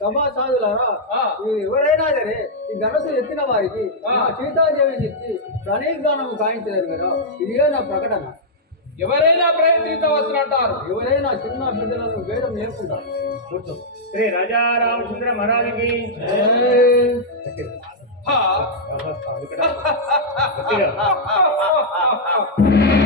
సమాసాధులరా ఎవరైనా సరే ఈ ధనసు ఎత్తిన వారికి సీతాదేవి చెప్పి ప్రణయగానం గాయించలేరు కదా. ఇదిగా నా ప్రకటన. ఎవరైనా ప్రయత్నించవచ్చు అంటారు. ఎవరైనా చిన్న బిడ్డలను వేదం నేర్పుతారు. శ్రీ రాజా రామచంద్ర మహారాజుకి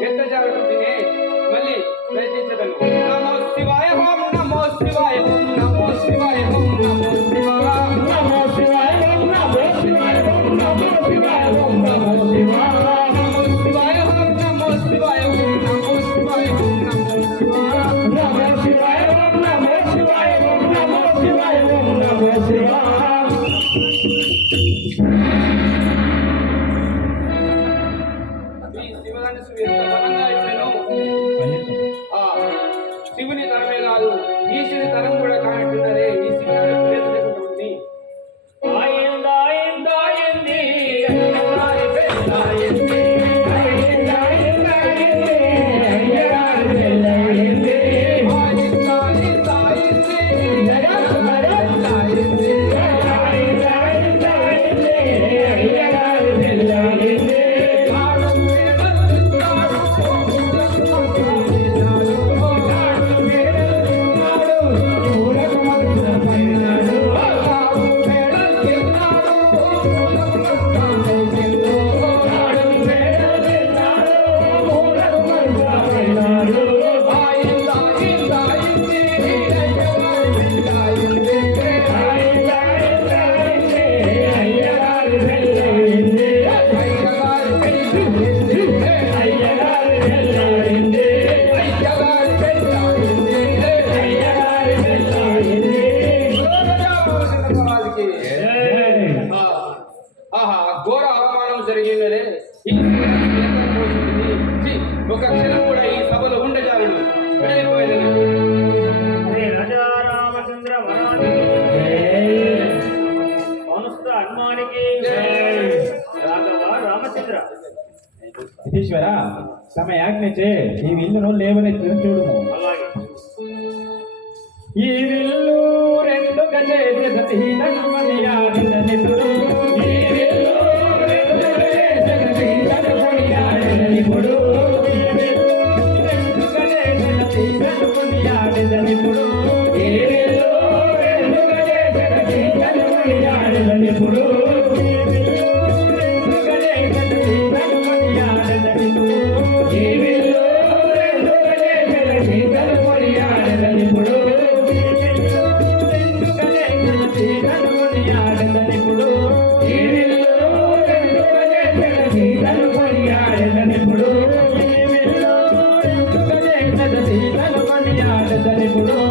گر جی ملے پردھے రామచంద్ర సిద్ధేశ్వర తమ యాజ్ఞచే ఈ విల్లును లేవనెత్తిన చూడుము. ఈ విల్లు రెండు గజేసి సతీ ధనుమని యాజ్ఞ నిపుడు தலை முழு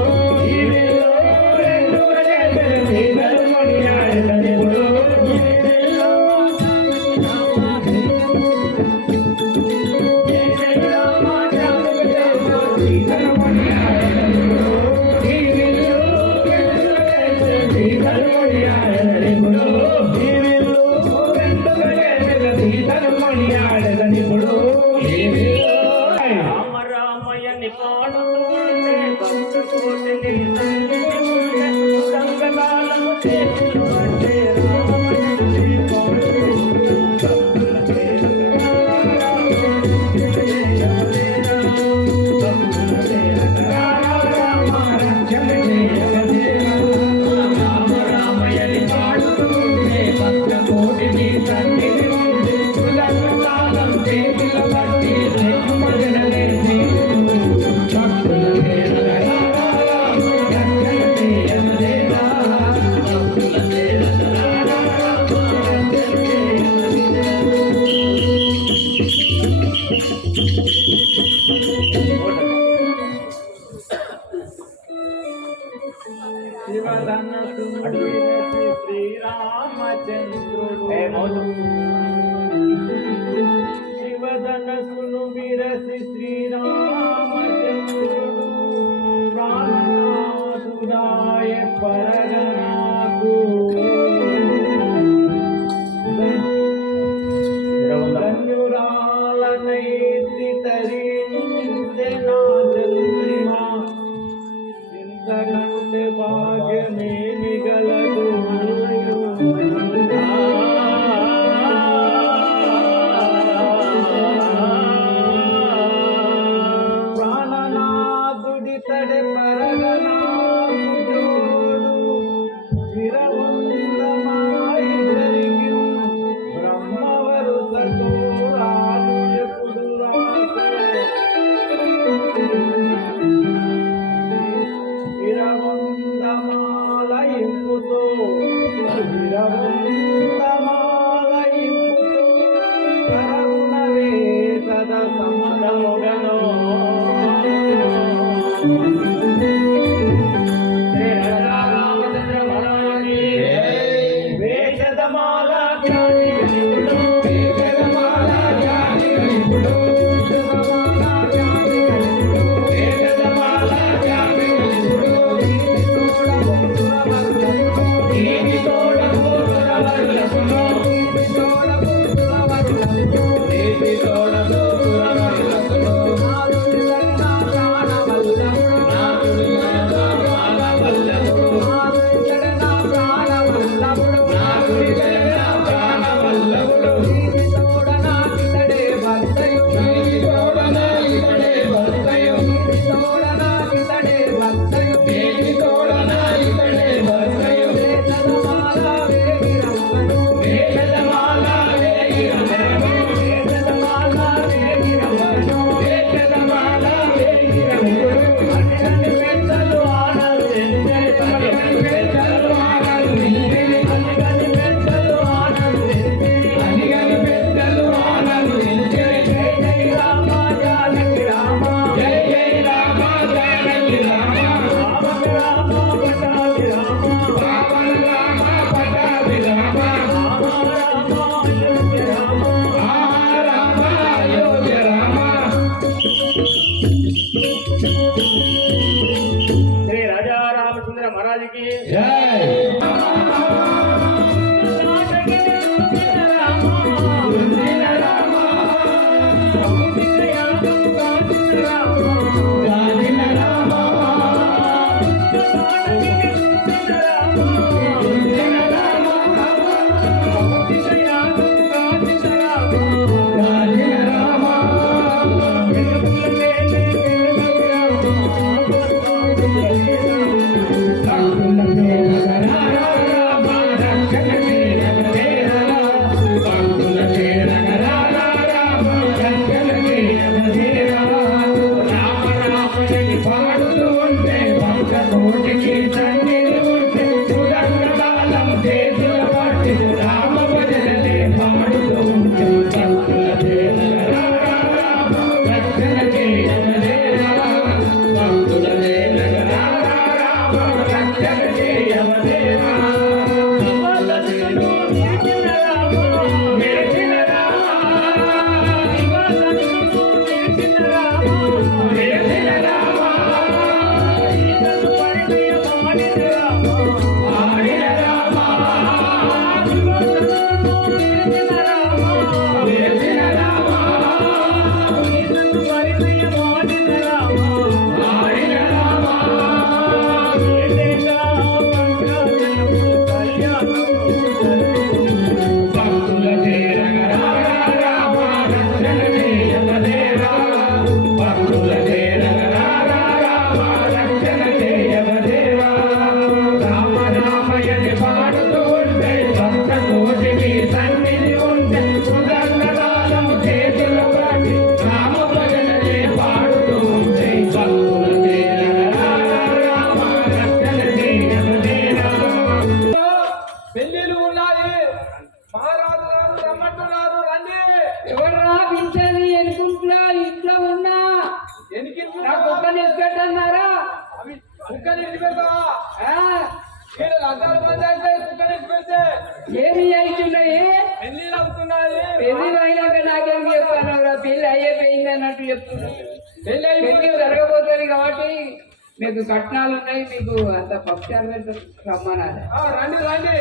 మీకు కట్నాలు ఉన్నాయి మీకు అంత పక్షాలు సమ్మానాలు రండి రండి.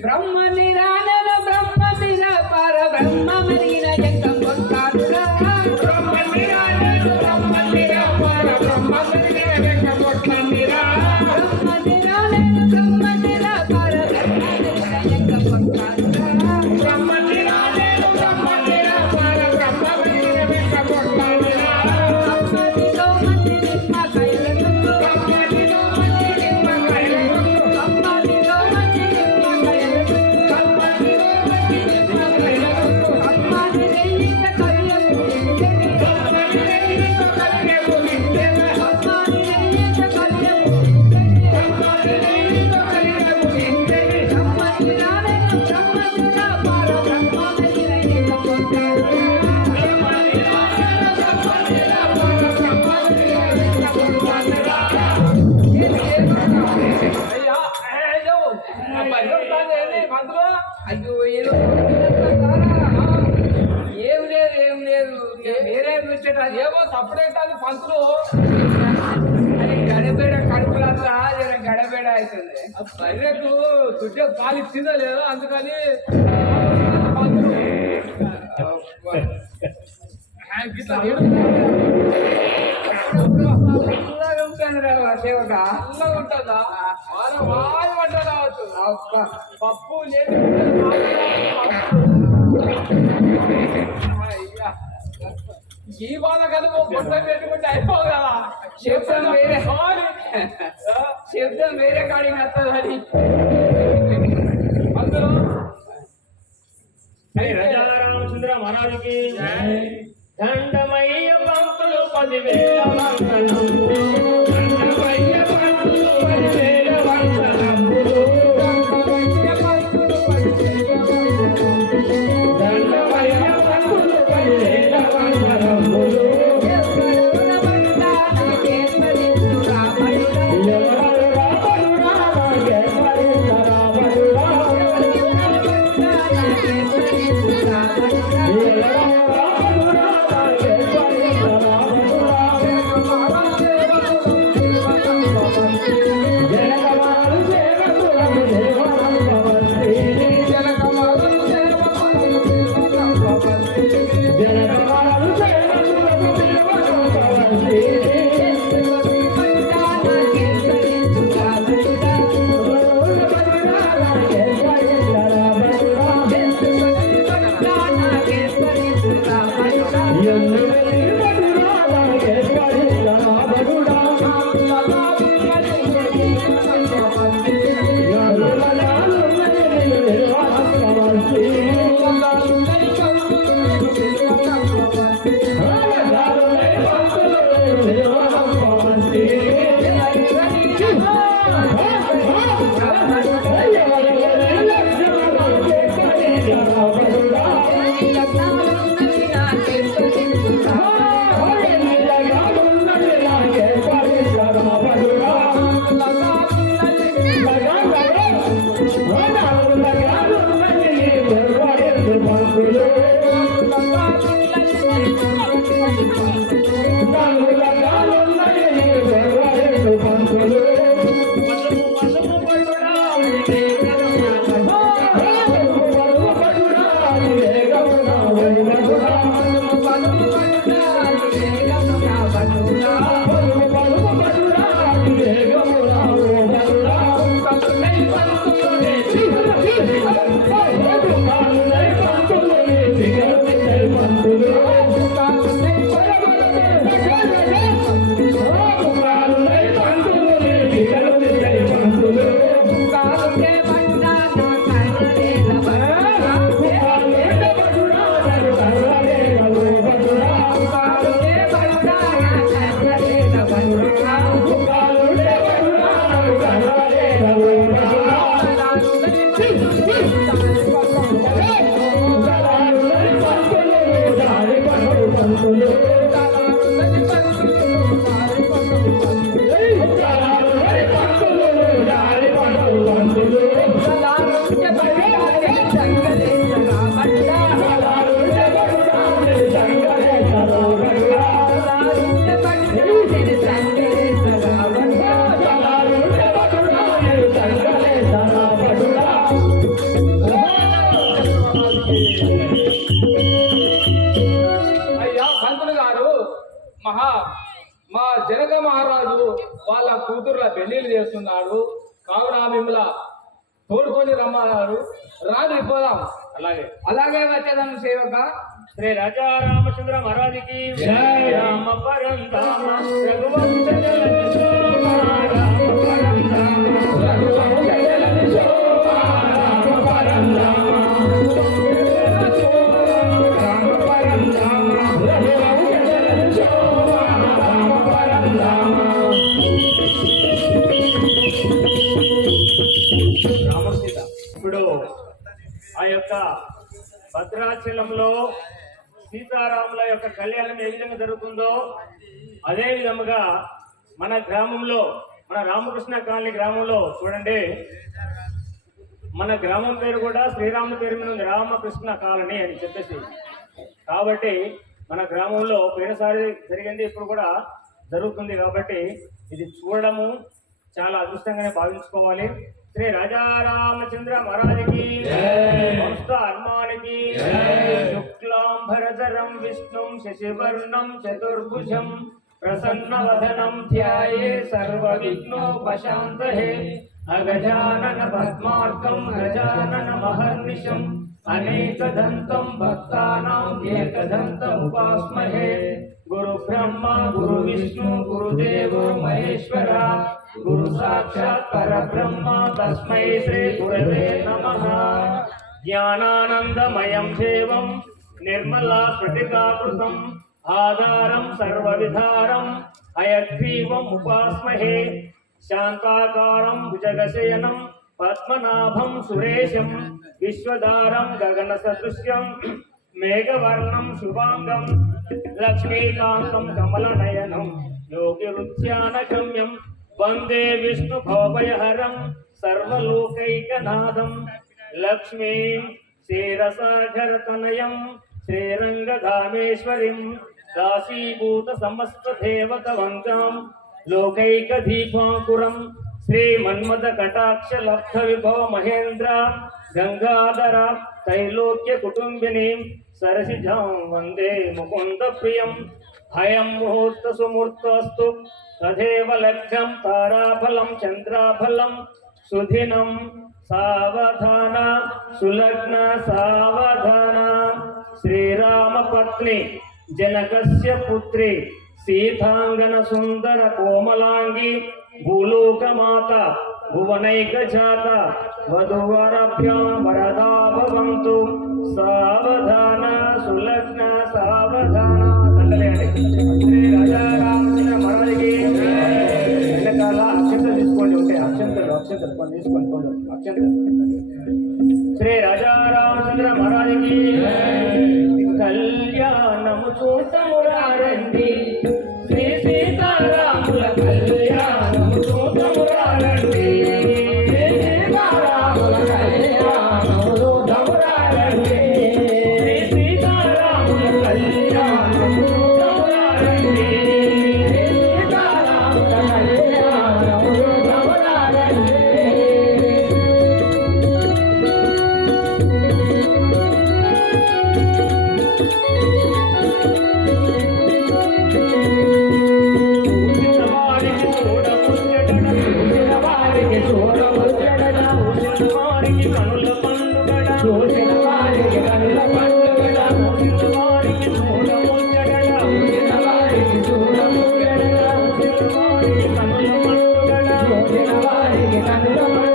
బ్రహ్మ నిరాధన బ్రహ్మ నిరా పర బ్రహ్మ మరిగిన అప్పుడే కాదు పంతులు. గడబేడ కడుపులంతా గడబేడ అవుతుంది. బయటకు దుడ్డ పాలు ఇచ్చిందో లేదో? అందుకని పప్పు లేదు ఈ బాధ కనుక గొడవ పెట్టుకుంటే అయిపో కదా. శబ్దం వేరే. శబ్దం వేరే కాడికి వస్తుందని అందరూ రామచంద్ర మహారాజుకి దండమయ్య పంతులు పదివేల చేస్తున్నాడు. కావున మిమ్మల్ని తోడుకొని రమ్మన్నారు రాదు పోదాం. అలాగే. అలాగే వచ్చేదాన్ని సేవక. శ్రీ రాజా రామచంద్ర మహారాజుకి రామ పరంధామ రఘువంశ మన గ్రామంలో మన రామకృష్ణ కాలనీ గ్రామంలో చూడండి. మన గ్రామం పేరు కూడా శ్రీరాముల పేరు మీద ఉంది రామకృష్ణ కాలనీ అని చెప్పేసి. కాబట్టి మన గ్రామంలో పోయినసారి జరిగింది ఇప్పుడు కూడా జరుగుతుంది కాబట్టి ఇది చూడడము చాలా అదృష్టంగానే భావించుకోవాలి. శ్రీ రాజా రామచంద్ర మహారాజుకి వంశ హనుమానికి శుక్లాంబరధరం విష్ణుం శశివర్ణం చతుర్భుజం شاجانہ دکتا گرو بہم گور وہر گروس پہ بہت تس نم جاندیم గురవే నమః జ్ఞానానందమయం దేవం నిర్మలా స్ఫటికాకృతం ఆధారం సర్వవిధారం అయగ్రీవం ఉపాస్మహే శాంతాకారం భుజగశయనం పద్మనాభం సురేశం విశ్వదారం గగన సదృశ్యం మేఘవర్ణం శుభాంగం లక్ష్మీకాంతం కమలనయనం యోగిరుధ్యానగమ్యం వందే విష్ణు భవభయహరం సర్వలోకైకనాథం లక్ష్మీం క్షీరసాగరతనయం శ్రీరంగధామేశ్వరిం దాసీభూత సమస్త దేవతవంతాం లోకైకదీపాంకురం శ్రీమన్మద కటాక్ష లబ్ధ విభవ మహేంద్ర గంగాధర తైలోక్య కుటుంబిని సరసిజాం వందే ముకుంద ప్రియం భయం ముహూర్త సుమూర్తస్తు తథేవ లగ్నం తారాఫలం చంద్రాఫలం సుధినం సావధాన సులగ్న సావధాన. శ్రీరామ పత్ని జనకస్య పుత్రి సీతాంగన సుందర కోమలాంగి భూలోకమాత భువనైక జాత వధువరభ్యాం వరదా భవంతు సావధాన సులగ్న సావధాన దండలేయండి శ్రీ మహారాజుకి వెనకాల అక్షంతలు తీసుకోండి ఉంటే అక్షంతలు అక్షంతలు తీసుకోండి అక్షంతలు శ్రీ ಗೋವಿಂದ ಬಾರಿಗೆ ತಂದು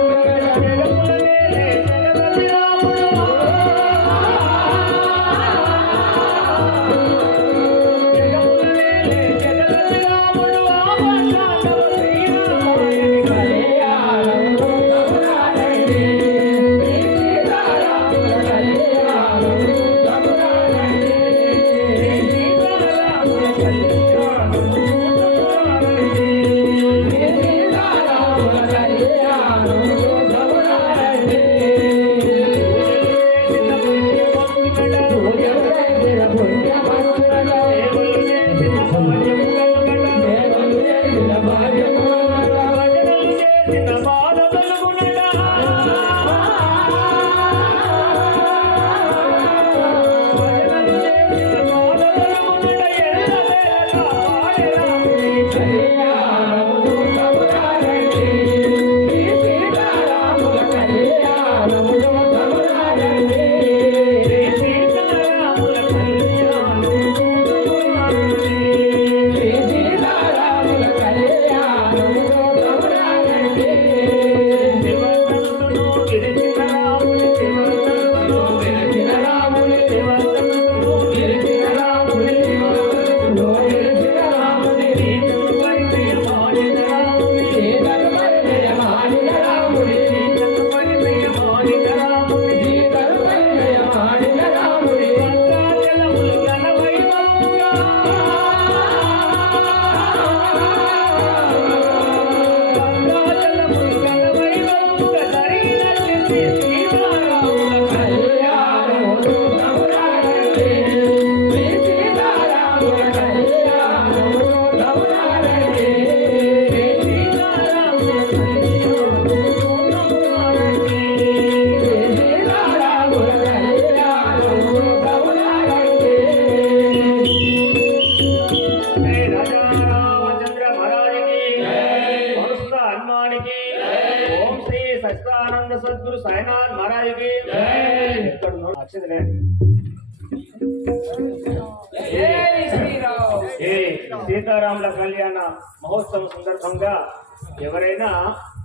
ఎవరైనా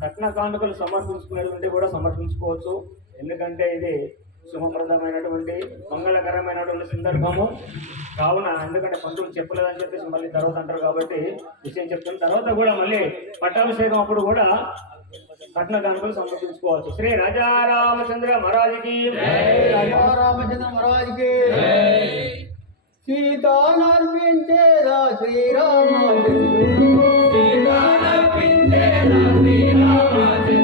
కట్న కానుకలు సమర్పించుకునేటువంటి కూడా సమర్పించుకోవచ్చు. ఎందుకంటే ఇది శుభప్రదమైనటువంటి మంగళకరమైనటువంటి సందర్భము. కావున ఎందుకంటే పంతులు చెప్పలేదని చెప్పేసి మళ్ళీ తర్వాత అంటారు కాబట్టి విషయం చెప్తున్న తర్వాత కూడా మళ్ళీ పట్టాభిషేకం అప్పుడు కూడా కట్న కానుకలు సమర్పించుకోవచ్చు. శ్రీ రాజారామచంద్ర మహారాజుకి రామచంద్ర మహారాజుకి సీతానర్పించేదా Te la cuidaba, te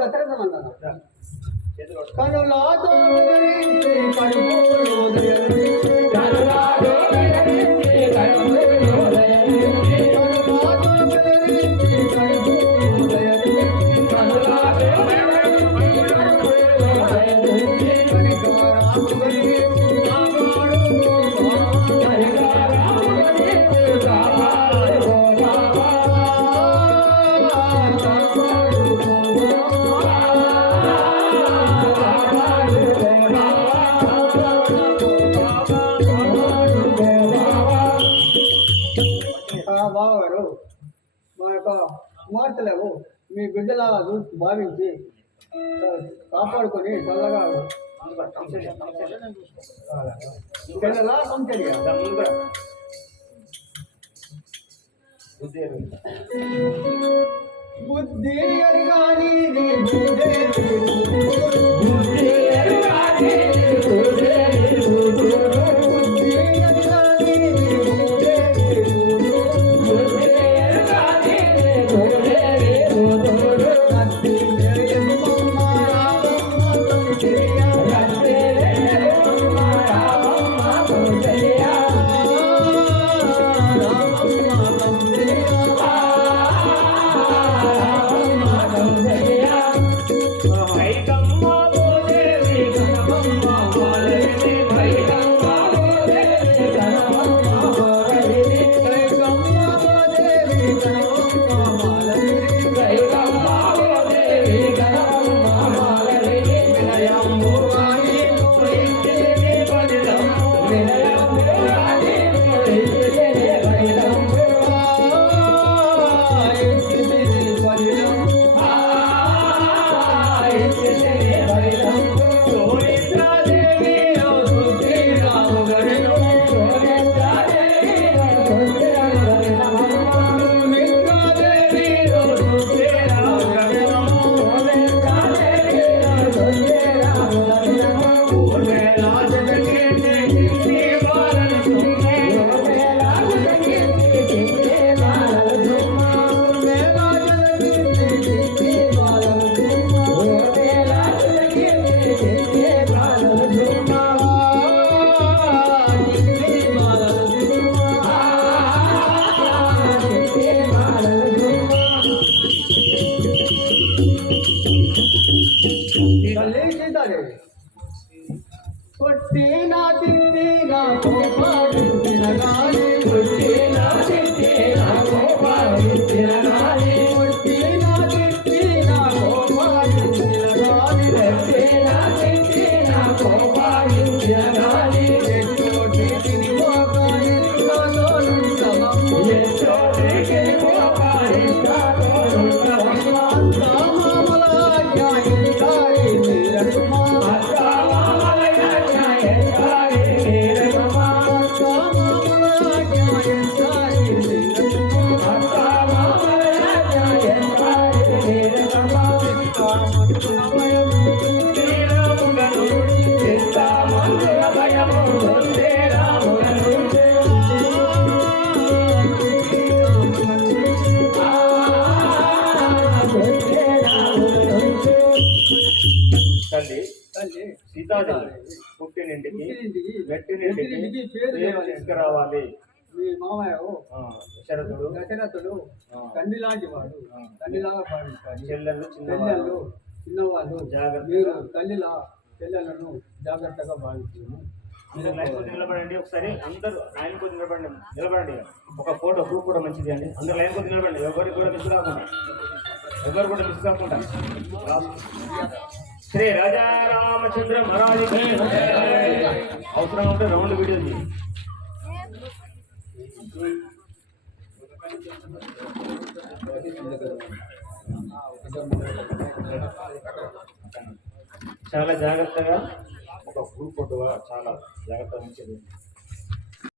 Dasharatha Mandanna చేతులు కనులాతో వివరించి చూసి భావించి ఆ, కాపాడుకొని చల్లగా పిల్లల పంచడిగా బుద్ధి ఎరగాలి సరే కొట్టి నా పాడు తిరగాలి పుట్టినింటికి పుట్టినింటికి పేరు. తీసుకురావాలి. మీ మామయ్య ఆ, శరథుడు దశరథుడు తండ్రి లాంటి వాడు. తండ్రిలాగా భావించాలి చెల్లెలు చిన్నవాళ్ళు. చెల్లెళ్ళు చిన్నవాళ్ళు. జాగ్రత్తగా. మీరు తల్లిలా చెల్లెలను జాగ్రత్తగా కొద్ది నిలబడండి ఒకసారి. అందరూ లైన్ కొద్ది నిలబడండి. నిలబడండి. ఒక ఫోటో గ్రూప్ కూడా మంచిది అండి. అందరు లైన్ కొద్ది నిలబడండి. ఎవరికి కూడా మిస్ కాకుండా. ఎవరు కూడా మిస్ కాకుండా. శ్రీ రాజా రామచంద్ర మహారాజుకి అవసరం ఉంటే రౌండ్ వీడియో చాలా జాగ్రత్తగా ఒక గ్రూప్ ఫోటో చాలా జాగ్రత్తగా మంచిది